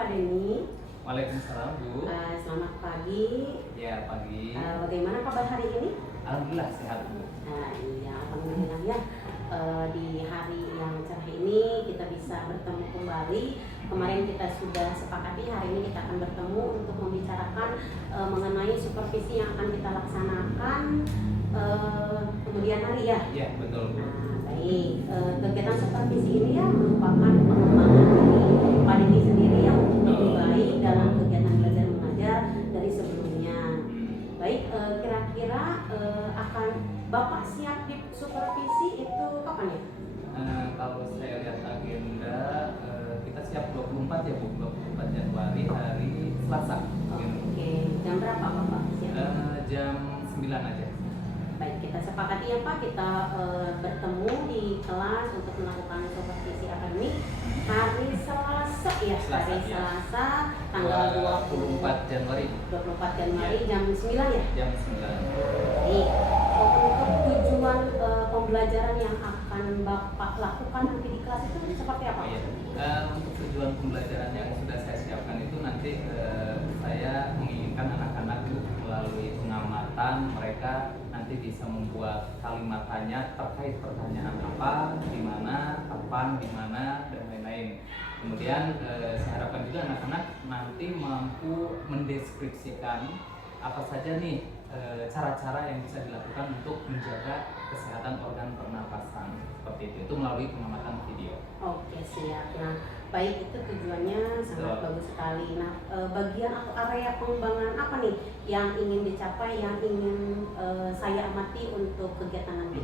Pak Denny. Waalaikumsalam Bu. Selamat pagi. Ya pagi. Bagaimana kabar hari ini? Alhamdulillah sehat Bu. Iya, alhamdulillah ya. Di hari yang cerah ini kita bisa bertemu kembali. Kemarin kita sudah sepakati hari ini kita akan bertemu untuk membicarakan mengenai supervisi yang akan kita laksanakan kemudian hari ya. Iya betul Bu. Baik, kegiatan supervisi ini ya merupakan pengembangan dari Pak Denny sendiri ya untuk lebih baik dalam kegiatan belajar mengajar dari sebelumnya. Baik, kira-kira akan Bapak siap di supervisi itu kapan ya? Kalau saya lihat agenda kita siap 24 ya Bu, 24 Januari hari Selasa. Oke, jam berapa Bapak siap? Jam 9 aja. Baik, kita sepakati ya Pak, kita bertemu di kelas untuk melakukan supervisi akademik hari Selasa ya, hari Selasa tanggal 24 Januari. 24 Januari jam 9 ya? Jam 9. Baik, untuk tujuan pembelajaran yang akan Bapak lakukan nanti di kelas itu seperti apa? Iya. Untuk tujuan pembelajaran yang sudah saya siapkan itu nanti saya menginginkan anak-anak melalui pengamatan mereka nanti bisa membuat kalimat tanya terkait pertanyaan apa, di mana, kapan, di mana, dan lain-lain. Kemudian saya harapkan juga anak-anak nanti mampu mendeskripsikan apa saja nih cara-cara yang bisa dilakukan untuk menjaga kesehatan organ pernapasan seperti itu melalui pengamatan video. Oke, siap. Nah, baik, itu tujuannya sangat bagus sekali. Nah, bagian atau area pengembangan apa nih yang ingin dicapai, yang ingin saya amati untuk kegiatan nanti?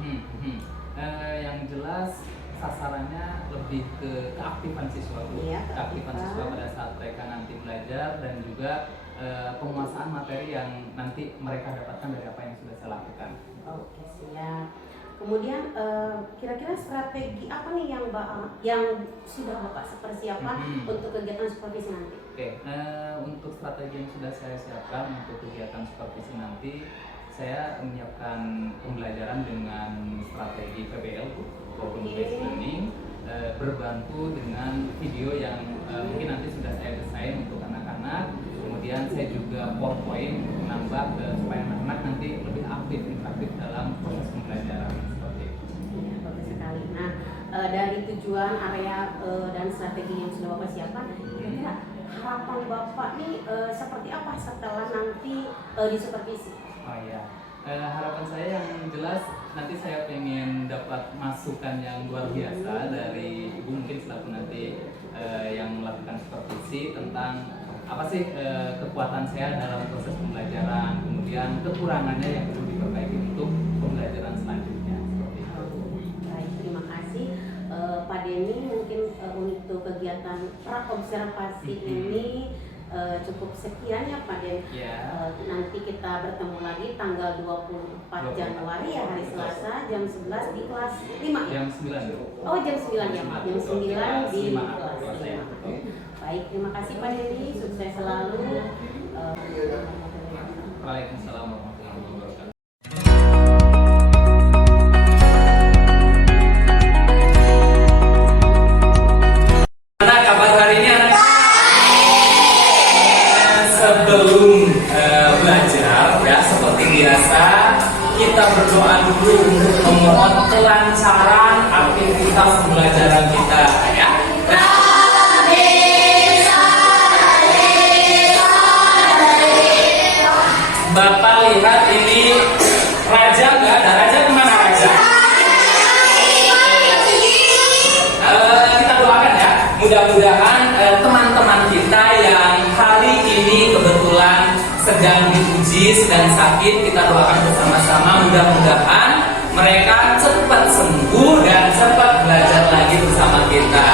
Yang jelas sasarannya lebih ke keaktifan siswa, Iya, keaktifan siswa pada saat mereka nanti belajar dan juga penguasaan materi yang nanti mereka dapatkan dari apa yang sudah saya lakukan. Oke, siap. Kemudian kira-kira strategi apa nih yang sudah Bapak persiapkan untuk kegiatan supervisi nanti? Oke, untuk strategi yang sudah saya siapkan untuk kegiatan supervisi nanti, saya menyiapkan pembelajaran dengan strategi PBL, Problem Based Learning, berbantu dengan video yang mungkin nanti sudah saya desain untuk anak-anak. Kemudian saya juga PowerPoint menambah supaya anak-anak nanti lebih aktif, interaktif dalam proses pembelajaran seperti itu. Ya, bagus sekali. Nah, dari tujuan area dan strategi yang sudah Bapak siapkan, kira-kira harapan Bapak nih seperti apa setelah nanti di supervisi? Oh iya, harapan saya yang jelas nanti saya pengen dapat masukan yang luar biasa dari Ibu mungkin selaku nanti yang melakukan supervisi tentang apa sih kekuatan saya dalam proses pembelajaran, kemudian kekurangannya yang perlu diperbaiki untuk pembelajaran selanjutnya seperti itu. Baik, terima kasih Pak Denny. Mungkin untuk kegiatan praobservasi ini cukup sekian ya Pak Denny. Nanti kita bertemu lagi tanggal 24 Januari ya, hari Selasa jam 11 di kelas 5 ya? Jam 9. Oh, jam 9 ya Pak, jam 9 di kelas 5. Baik, terima kasih Pak Denny, sukses selalu. Waalaikumsalam warahmatullahi wabarakatuh. Gimana kabar hari ini anak-anak? Sebelum belajar ya seperti biasa kita berdoa dulu untuk memohon kelancaran aktivitas pembelajaran kita ya. Bapak lihat ini Raja nggak ada? Raja kemana Raja? Kita doakan ya. Mudah-mudahan teman-teman kita yang hari ini kebetulan sedang diuji, sedang sakit, kita doakan bersama-sama. Mudah-mudahan mereka cepat sembuh dan cepat belajar lagi bersama kita.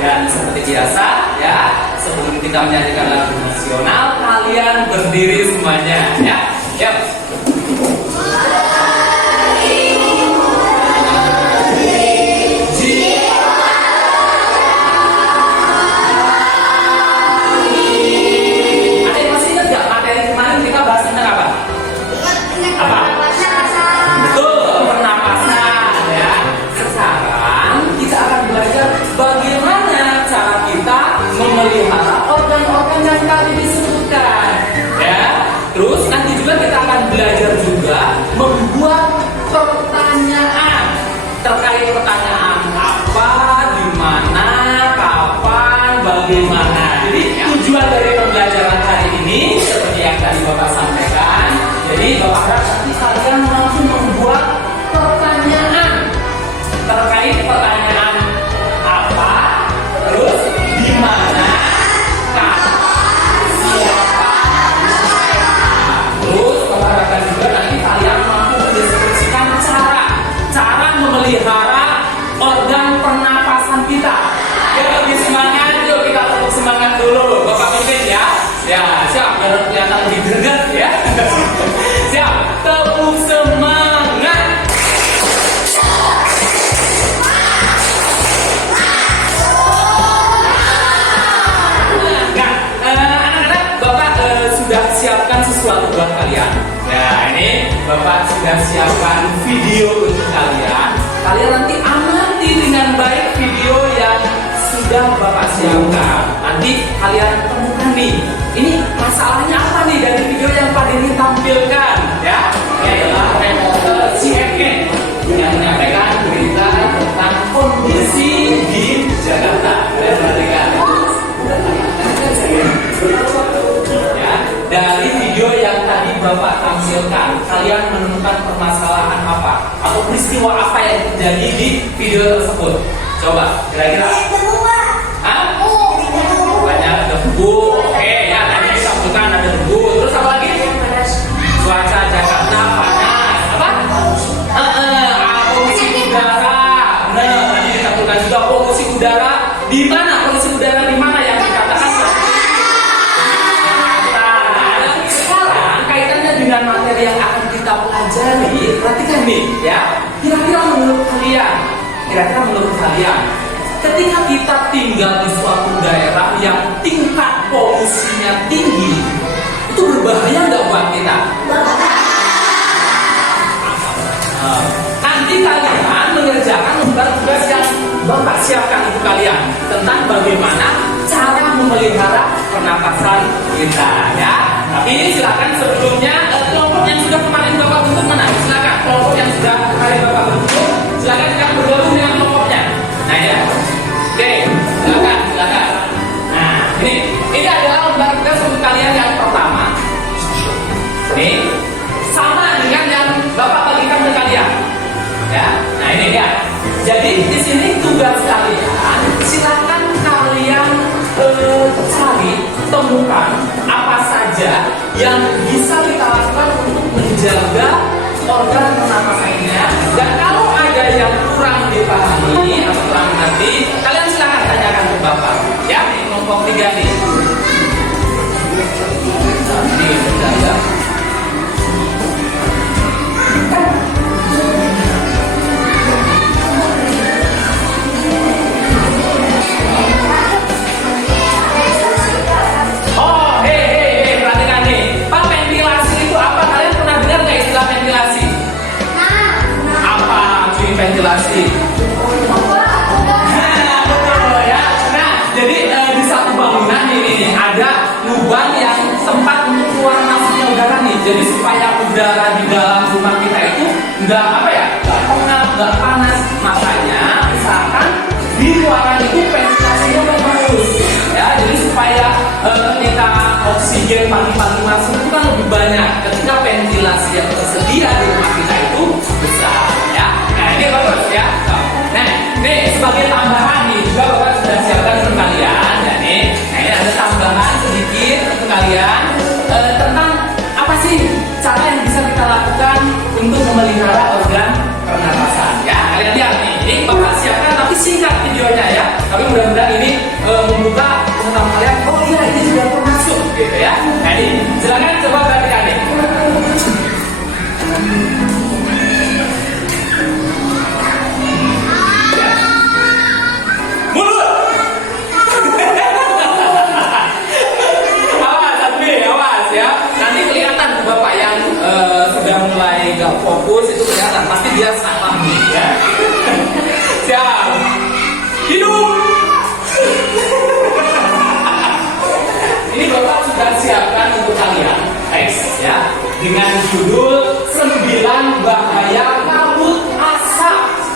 Dan seperti biasa ya, sebelum kita menyanyikan lagu nasional, kalian berdiri semuanya ya. Yuk. Ada yang masih ingat nggak materi kemarin kita bahas tentang apa? Apa? Betul, pernapasan ya. Sekarang kita akan belajar bagaimana cara memelihara organ-organ yang tadi disebutkan, ya. Terus nanti juga kita akan belajar juga membuat pertanyaan terkait pertanyaan apa, di mana, kapan, bagaimana. Jadi tujuan dari pembelajaran hari ini seperti yang tadi Bapak sampaikan. Jadi Bapak harap nanti kalian langsung membuat pertanyaan terkait pertanyaan apa, terus di mana, kapan, siapa. Terus Bapak harapkan juga nanti kalian mampu mendeskripsikan cara memelihara organ pernapasan kita. Ya, lebih semangat, yuk kita tepuk semangat dulu. Bapak pimpin ya. Ya, siap, biar kelihatan lebih greget ya. Siap, tepuk semangat. Nah, anak-anak, Bapak sudah siapkan sesuatu buat kalian. Ya, ini Bapak sudah siapkan video untuk kalian. Kalian nanti amati dengan baik video yang sudah Bapak siapkan. Nanti kalian temukan nih, ini masalahnya apa nih dari video yang Pak Denny tampilkan, ya? Ini adalah reporter CNN yang menyampaikan berita tentang kondisi di Jakarta. Kalian perhatikan. Ya, dari video yang tadi Bapak tampilkan, kalian menemukan permasalahan apa atau peristiwa apa yang terjadi di video tersebut? Coba, kira-kira. Hah? Banyak debu. Oke, ya tadi disebutkan ada debu. Terus apa lagi? Cuaca Jakarta panas. Apa? Polusi udara. Nah, tadi disebutkan juga polusi udara. Di mana polusi udara di mana yang dikatakan? Sekarang kaitannya dengan materi yang akan kita pelajari. Perhatikan nih, ya. Kira-kira menurut kalian, ketika kita tinggal di suatu daerah yang tingkat polusinya tinggi, itu berbahaya nggak buat kita? Nanti kalian mengerjakan tugas yang Bapak siapkan untuk kalian tentang bagaimana cara memelihara pernapasan kita, ya. Tapi silakan sebelumnya kelompok yang sudah kemarin Bapak bentuk mana? Silakan kelompok yang sudah kemarin Bapak bentuk, silakan sekarang bergabung dengan kelompoknya. Nah ya, oke, silakan. Nah, ini adalah lembar tugas untuk kalian yang pertama. Ini sama dengan yang Bapak bagikan ke kalian. Ya, nah ini ya. Jadi di sini tugas kalian, silakan kalian cari, temukan apa saja yang bisa kita lakukan untuk menjaga organ pernapasannya. Dan kalau ada yang kurang dipahami atau kurang mengerti, kalian silakan tanyakan ke Bapak. Ya, kelompok 3 nih. Ini sudah ya. Oh, hei, perhatikan nih. Pak, ventilasi itu apa? Kalian pernah dengar nggak istilah ventilasi? Apa cuy ventilasi? Betul ya. Nah, jadi di satu bangunan ini ada lubang yang tempat untuk keluar masuknya udara nih. Jadi supaya udara di dalam rumah kita itu nggak pengap, nggak panas. Makanya misalkan di ruangan itu ventilasinya bagus. Ya, jadi supaya ketika oksigen pagi-pagi masuk itu kan lebih banyak. Ketika ventilasi yang tersedia di rumah kita itu besar, ya. Nah, ini bagus ya. Nah, ini sebagai tambahan nih juga Bapak sudah siapkan untuk kalian. Ya, nih. Nah, ini ada tambahan sedikit untuk kalian tentang apa sih cara yang bisa kita lakukan untuk memelihara organ pernapasan. Ya, kalian lihat nih. Ini Bapak siapkan tapi singkat videonya ya. Tapi mudah-mudahan berjudul 9 bahaya kabut asap.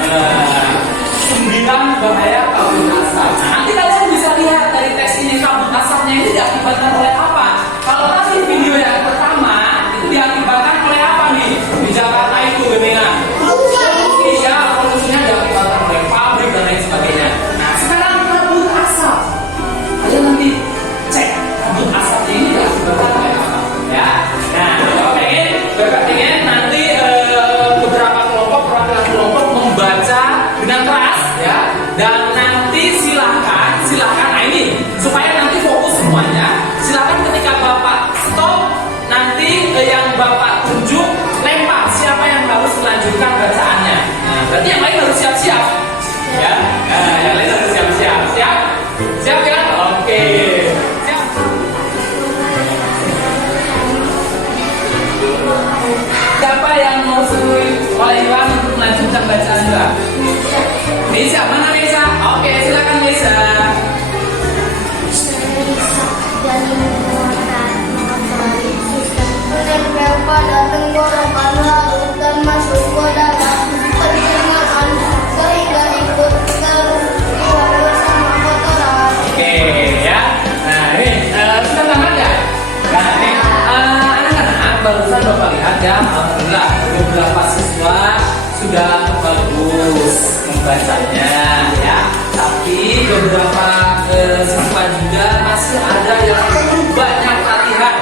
9 bahaya kabut asap. Nah, nanti kalian bisa lihat dari teks ini kabut asapnya ini diakibatkan oleh apa. Kalau tadi video yang pertama itu diakibatkan oleh apa nih? Di Jakarta itu geningan. Polusi ya, polusinya diakibatkan oleh pabrik dan lain sebagainya. Nah, sekarang kabut asap. Kalian nanti cek kabut asapnya ini diakibatkan oleh apa? Ya. Nah, Bapak pengen nanti beberapa kelompok, perwakilan kelompok membaca dengan keras ya. Dan nanti silakan, nah ini supaya nanti fokus semuanya. Silakan ketika Bapak stop, nanti yang Bapak tunjuk lempar siapa yang harus melanjutkan bacaannya. Nah, berarti yang lain harus siap-siap. Ya. Nah, yang lain harus siap-siap. Siap? Siap ya? Oke. Siap. Siapa yang mau suruh oleh Iwan untuk melanjutkan bacaan Mbak? Mesa, mana Mesa? Oke, silakan Mesa. Menempel pada tenggorokan laut dan masuk ke dalam pencernaan sehingga ikut keluar bersama kotoran. Oke ya. Nah ini kita tamat ya. Nah ini anak-anak barusan Bapak lihat ya, alhamdulillah beberapa siswa sudah bagus membacanya ya. Tapi beberapa siswa juga masih ada yang perlu banyak latihan.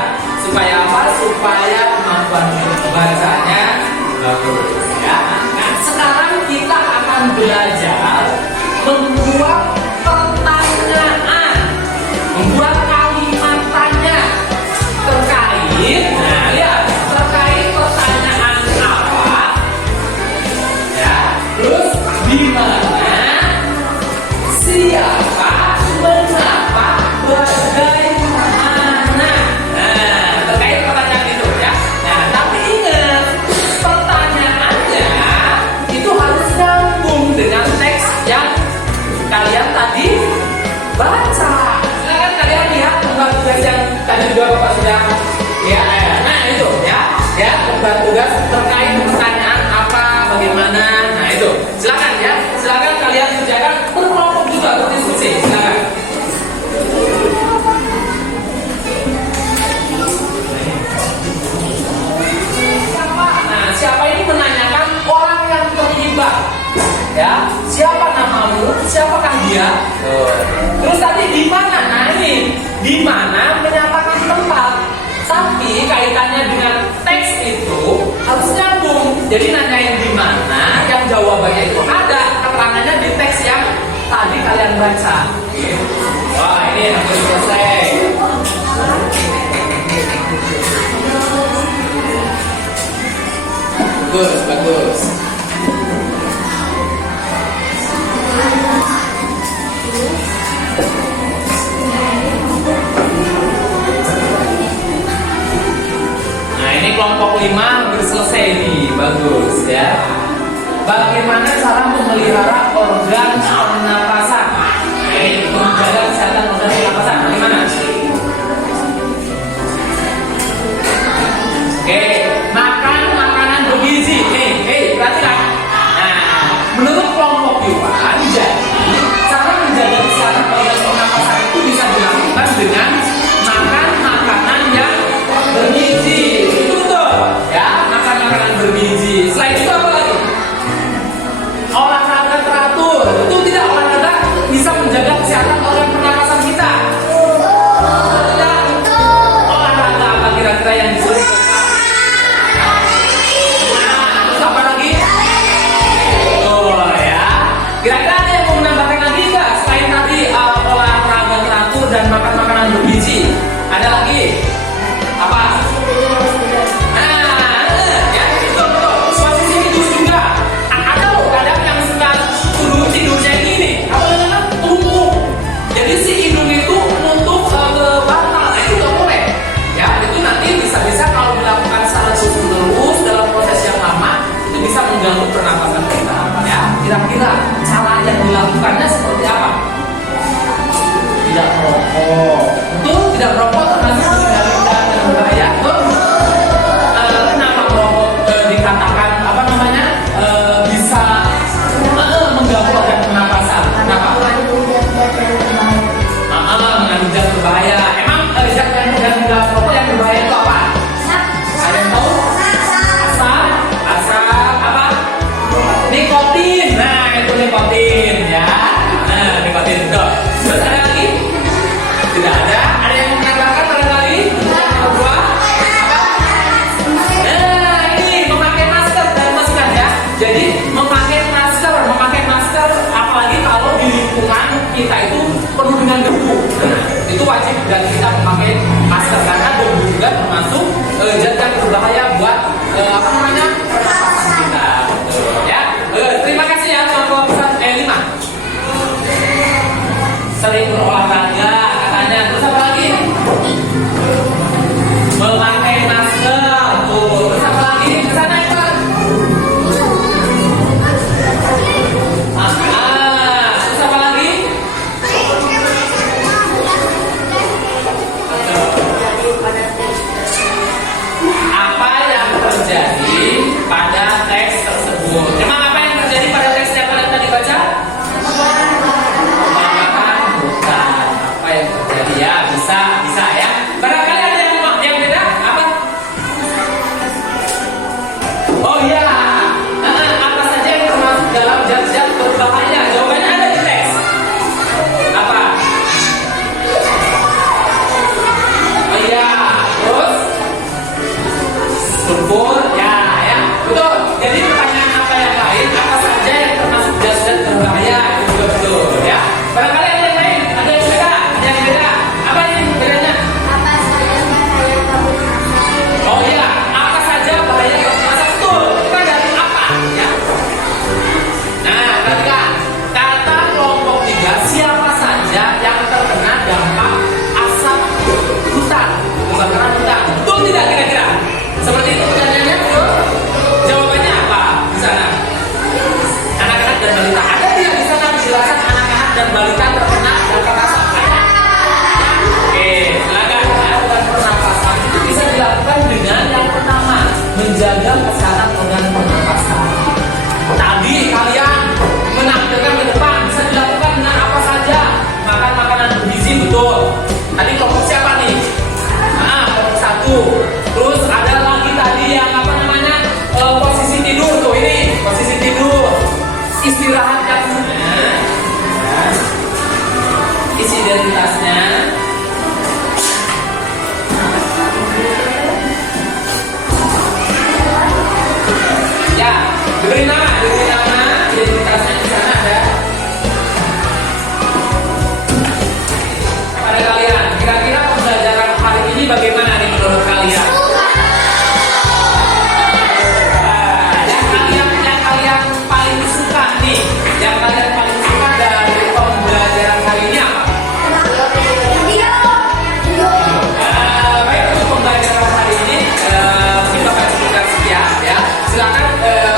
Supaya apa? Supaya kemampuan bacanya bagus ya. Nah sekarang kita akan belajar membuat pertanyaan, membuat kalimat tanya terkait. Nah lihat, terkait pertanyaan apa ya, terus di mana, siapa, mengapa, bagaimana. Nah terkait pertanyaan itu ya. Nah tapi ingat, pertanyaannya itu harus nyambung dengan teks yang kalian tadi baca. Silakan kalian lihat lembar tugas yang tadi juga Bapak sudah ya. Nah itu ya, lembar tugas terkait pertanyaan apa, bagaimana. Nah itu silakan ya, silakan kalian kerjakan berkelompok juga berdiskusi. Silakan. Nah siapa ini menanyakan orang yang terlibat ya, siapa namamu, siapakah dia. Terus tadi di mana? Nah ini di mana menyatakan tempat, tapi kaitannya dengan teks itu harus nyambung. Jadi nanyain di mana, yang jawabannya itu ada keterangannya di teks yang tadi kalian baca. Wah ini hampir selesai. Bagus. Nah ini kelompok 5 hampir selesai nih, bagus ya. Bagaimana cara memelihara organ pernapasan? Nah ini menjaga kesehatan organ pernapasan. Bagaimana? Oke, makan makanan bergizi. Perhatikan. Nah, menurut kelompok Iwan, jadi cara menjaga kesehatan organ pernapasan itu bisa dilakukan dengan makan makanan yang bergizi. Itu betul, ya, makan makanan bergizi. Selain itu apa lagi? Olahraga teratur. Betul tidak olahraga wajib dan kita memakai masker karena debu juga termasuk zat yang berbahaya buat apa namanya pernapasan kita. Ya, terima kasih ya kelompok 5. Sering berolahraga katanya. Terus apa lagi? Memakai masker. Tuh. Terus apa lagi? Kesana ya Pak. Terus apa lagi? Apa yang terjadi pada teks tersebut? Emang apa yang terjadi pada teks yang kalian tadi baca? Bukan. Apa yang terjadi ya? Bisa ya. Barangkali ada yang beda? Apa? Oh iya. Apa saja yang termasuk dalam zat-zat berbahaya? Jawabannya ada di teks. Apa? Oh iya. Terus? Sulfur, ya, betul. Jadi pertanyaan apa yang lain, apa saja yang termasuk zat-zat berbahaya, itu juga betul, ya. Barangkali ada yang lain, ada yang beda, Apa yang bedanya? Apa saja bahaya kabut asap? Oh iya, apa saja bahaya kabut asap, betul. Kita dari apa, ya? Nah, perhatikan. Kata kelompok 3, siapa saja yang terkena dampak asap hutan, kebakaran hutan? Betul tidak kira-kira? Seperti itu pertanyaannya, betul? Jawabannya apa di sana? Anak-anak dan balita. Ada tidak di sana menjelaskan anak-anak dan balita terkena dampak asap? Ada? Oke, silakan. Dan pernapasan itu bisa dilakukan dengan yang pertama, menjaga kesehatan organ pernapasan. Tadi kalian menampilkan ke depan bisa dilakukan dengan apa saja? Makan makanan bergizi, betul. Tadi kelompok siapa nih? Kelompok 1. Terus ada lagi tadi yang apa namanya posisi tidur tuh, ini posisi tidur, istirahat yang benar, isi identitasnya. Ya, diberi nama identitasnya di sana ada. Pada kalian, kira-kira pembelajaran hari ini bagaimana nih menurut kalian? Yang kalian paling suka nih, yang kalian paling suka dari pembelajaran hari ini apa? Baik, untuk pembelajaran hari ini kita akan cukupkan sekian ya. Silakan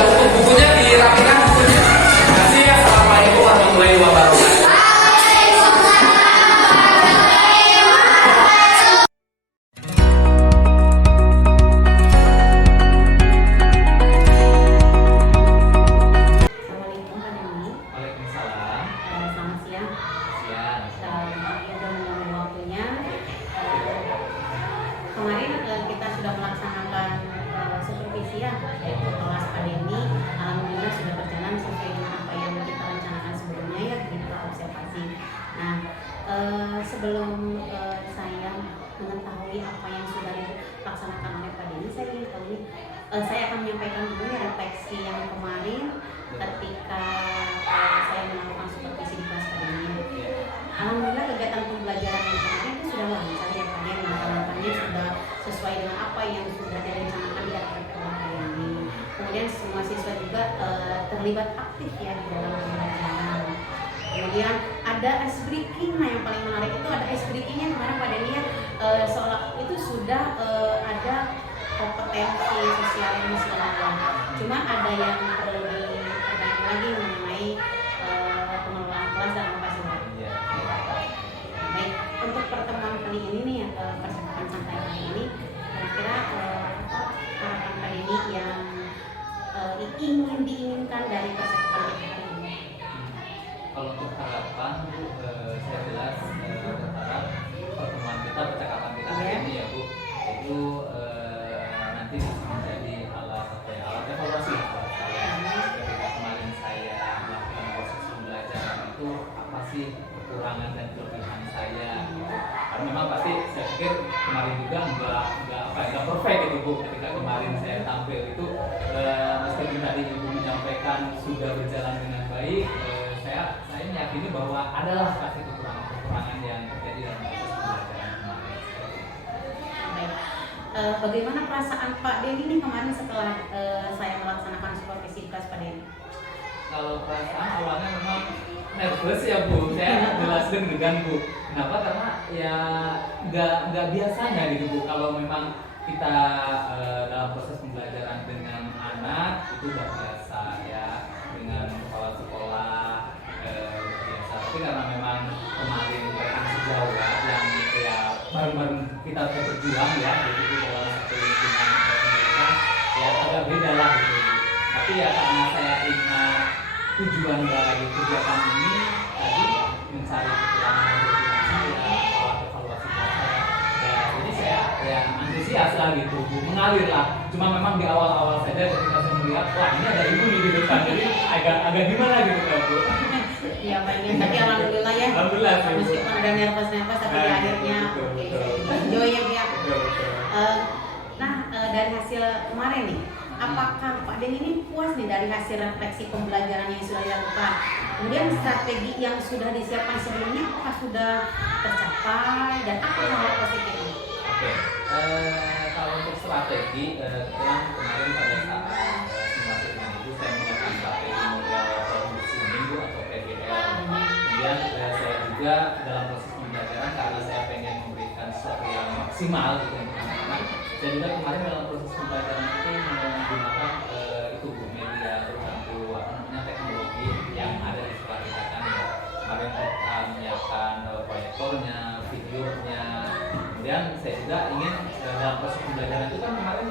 untuk bukunya dirapikan bukunya. Terima kasih. Assalamualaikum warahmatullahi wabarakatuh. Assalamualaikum Pak Dani. Waalaikumsalam. Selamat siang. Ya. Ya, udah menunggu waktunya. Kemarin kita sudah melaksanakan supervisi ya, yaitu kelas Pak Deni. Alhamdulillah sudah berjalan sesuai dengan apa yang kita rencanakan sebelumnya ya, kita observasi. Nah, sebelum saya mengetahui apa yang sudah dilaksanakan oleh Pak Deni, saya ingin tahu nih, saya akan menyampaikan dulu ya refleksi yang kemarin ketika saya melakukan supervisi di kelas Pak Deni. Alhamdulillah kegiatan pembelajaran yang kemarin itu sudah lancar ya Pak Deni, langkah-langkahnya sudah sesuai dengan apa yang sudah direncanakan di RPP ini. Kemudian semua siswa juga terlibat aktif ya di dalam pembelajaran. Kemudian ada ice breaking, nah yang paling menarik itu ada ice breakingnya kemarin Pak Deni ya, seolah itu sudah ada kompetensi sosial emosional. Cuma ada yang perlu diperbaiki lagi mengenai pengelolaan kelas dan apa sih Pak? Baik, untuk pertemuan kali ini nih ya, percakapan santai kali ini, kira-kira harapan Pak Deni yang diinginkan dari percakapan kita hari ini? Kalau untuk harapan, saya jelas berharap pertemuan kita, percakapan kita hari ini ya Bu, itu nanti bisa menjadi alat evaluasi buat saya. Ketika kemarin saya melakukan proses pembelajaran itu apa sih kekurangan dan kelebihan saya gitu. Karena memang pasti saya pikir kemarin juga nggak perfect gitu Bu. Ketika kemarin saya tampil itu meskipun tadi Ibu menyampaikan sudah berjalan dengan baik, saya meyakini bahwa adalah pasti kekurangan yang terjadi dalam proses pembelajaran. bagaimana perasaan Pak Denny nih kemarin setelah saya melaksanakan supervisi kelas Pak Denny? Kalau perasaan awalnya memang nervous ya Bu, saya jelas deg-degan Bu. Kenapa? Karena ya nggak biasanya gitu Bu. Kalau memang kita dalam proses pembelajaran dengan anak itu udah biasa ya, dengan kepala sekolah biasa. Tapi karena memang kemarin rekan sejauh yang ya bareng-bareng kita berjuang ya, jadi itu dalam satu lingkungan pendidikan ya agak beda lah gitu. Tapi ya karena saya ingat tujuan dari kegiatan ini tadi mencari kekurangan saya, pola evaluasi saya, ya jadi saya ya antusias lah gitu, Bu, mengalir lah. Cuma memang di awal-awal saja ketika saya melihat wah ini ada ibu nih di depan, jadi agak gimana gitu kan Bu. Iya Pak Denny, tapi alhamdulillah ya. Alhamdulillah sih, Bu. Meskipun ada nervous tapi di akhirnya oke, enjoy ya. Dari hasil kemarin nih, apakah Pak Denny ini puas nih dari hasil refleksi pembelajaran yang sudah dilakukan? Kemudian strategi yang sudah disiapkan sebelumnya apakah sudah tercapai dan apa hal positifnya? Oke, kalau untuk strategi, kebetulan kemarin pada saat simulasi dengan ibu saya menggunakan strategi model produksi minggu atau PDL. Kemudian saya juga dalam proses pembelajaran karena saya pengen memberikan sesuatu yang maksimal gitu untuk anak-anak. Saya juga kemarin dalam proses pembelajaran itu menggunakan itu Bu, media terbantu teknologi yang ada di sekolah kita kan ya. Kemarin kita menyiapkan proyektornya, videonya. Kemudian saya juga ingin dalam proses pembelajaran itu kan kemarin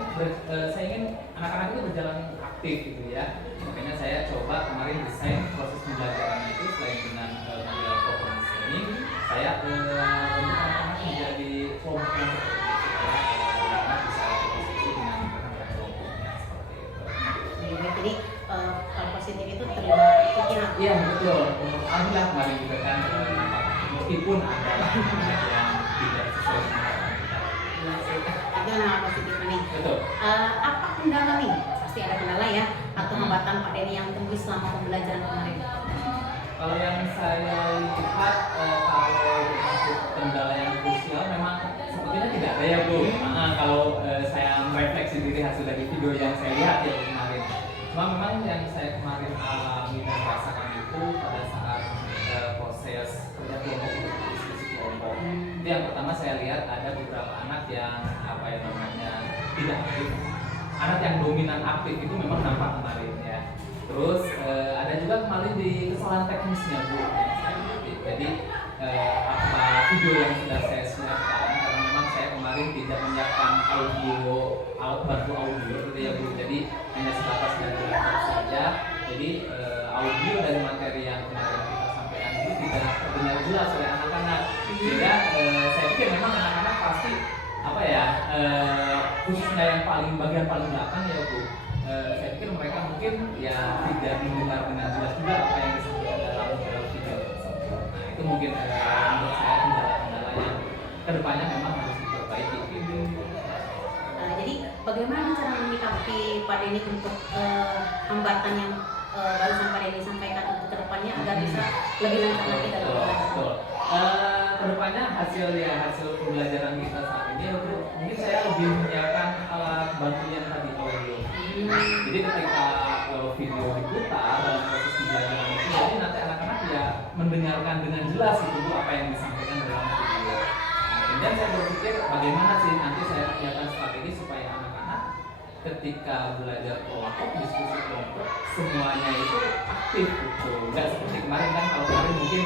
saya ingin anak-anak itu berjalan aktif gitu ya. Makanya saya coba kemarin desain proses pembelajaran itu selain dengan model problem listening, saya bentuk anak-anak menjadi kelompok yang seperti itu supaya anak-anak bisa berdiskusi dengan rekan-rekan kelompoknya seperti itu. Jadi hal positif itu terlibat pikiran. Iya betul. Alhamdulillah kemarin juga kan meskipun ada anak yang tidak sesuai dengan harapan kita. Itu hal positif nih. Betul. Apa kendala nih? Pasti ada kendala ya atau hambatan Pak Denny yang temui selama pembelajaran kemarin? Kalau yang saya lihat kalau untuk kendala yang krusial memang sepertinya tidak ada ya Bu. Kalau saya merefleksi diri hasil dari video yang saya lihat ya kemarin. Cuma memang yang saya kemarin alami dan rasakan itu pada saat proses kerja kelompok untuk diskusi kelompok. Itu yang pertama saya lihat ada beberapa anak yang apa ya namanya tidak aktif. Anak yang dominan aktif itu memang nampak kemarin ya. Terus ada juga kemarin di kesalahan teknisnya Bu. Jadi apa video yang sudah saya siapkan karena memang saya kemarin tidak menyiapkan audio alat bantu audio gitu ya Bu. Jadi hanya sebatas dari laptop saja. Jadi audio dari materi yang kemarin kita sampaikan itu tidak terdengar jelas oleh anak-anak. Sehingga saya pikir memang anak-anak pasti apa ya khususnya yang bagian paling belakang ya Bu. Saya pikir mereka mungkin ya tidak mendengar dengan jelas juga apa yang disampaikan dalam video tersebut. Nah itu mungkin menurut saya kendala-kendala yang kedepannya memang harus diperbaiki gitu. Jadi bagaimana cara menyikapi Pak Denny untuk hambatan yang barusan Pak Denny sampaikan untuk kedepannya agar bisa lebih lancar lagi dalam belajar? Betul. Kedepannya hasil pembelajaran kita saat ini mungkin saya lebih menyiapkan alat bantu yang tadi audio. Jadi ketika video diputar dalam proses pembelajaran itu, jadi nanti anak-anak ya mendengarkan dengan jelas itu Bu apa yang disampaikan dalam video. Kemudian saya berpikir bagaimana sih nanti saya menyiapkan strategi supaya anak-anak ketika belajar kelompok, diskusi kelompok semuanya itu aktif gitu. Nggak seperti kemarin kan, kalau kemarin mungkin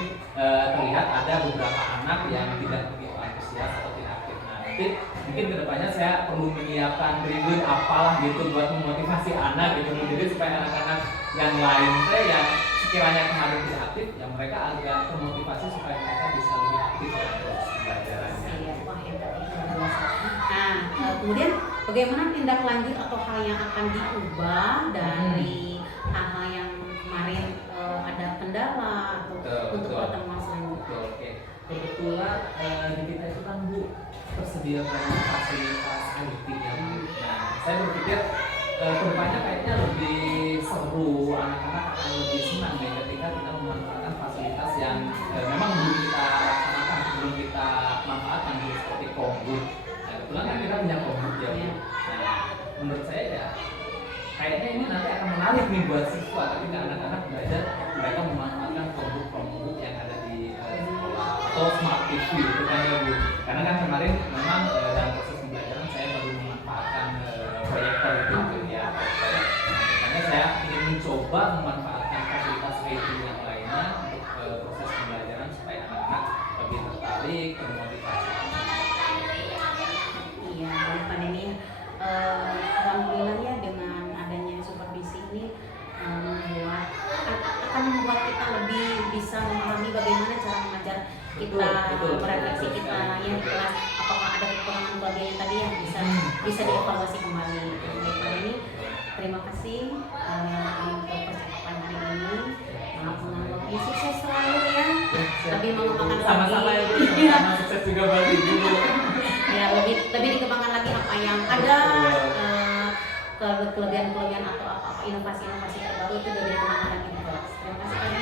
terlihat ada beberapa anak yang tidak begitu antusias atau tidak aktif. Nah nanti mungkin kedepannya saya perlu menyiapkan reward apalah gitu buat memotivasi anak gitu. Jadi supaya anak-anak yang lain yang sekiranya kemarin tidak aktif, ya mereka agak termotivasi supaya mereka bisa lebih aktif dalam proses pembelajarannya. Wah hebat itu luar biasa. Nah kemudian bagaimana tindak lanjut atau hal yang akan diubah dari hal yang kemarin ada kendala atau untuk pertemuan selanjutnya? Oke. Kebetulan di kita itu kan Bu tersedia banyak fasilitas IT ya Bu. Nah saya berpikir kedepannya kayaknya lebih seru, anak-anak akan lebih senang ya ketika kita memanfaatkan fasilitas yang memang belum kita laksanakan, belum kita manfaatkan seperti Chromebook. Nah, kebetulan kan kita punya komputer ya. Iya. Nah, menurut saya ya kayaknya ini nanti akan menarik nih buat siswa, ketika anak-anak belajar mereka memanfaatkan Chromebook yang ada di sekolah atau smart TV itu kan ya Bu. Karena kan kemarin memang dalam proses pembelajaran saya baru memanfaatkan proyektor itu ya. Makanya saya ingin mencoba memanfaatkan fasilitas IT yang lainnya untuk proses pembelajaran supaya anak-anak lebih tertarik, termotivasi. Iya, Pak Denny, alhamdulillah ya dengan adanya supervisi ini akan membuat kita lebih bisa memahami bagaimana cara mengajar kita, Betul, merefleksi betul kita sekali. ya di kelas, apakah ada kekurangan bagian tadi yang bisa dievaluasi kembali. Baik, Pak Denny, terima kasih untuk percakapan hari ini. Maaf mengganggu waktu, sukses selalu ya. Lebih mengembangkan Sama-sama ya Bu, Iya. sama sukses juga buat Ibu. Ya lebih dikembangkan lagi apa yang ada, kelebihan-kelebihan atau apa inovasi-inovasi terbaru itu dari dikembangkan lagi di kelas. Terima kasih banyak.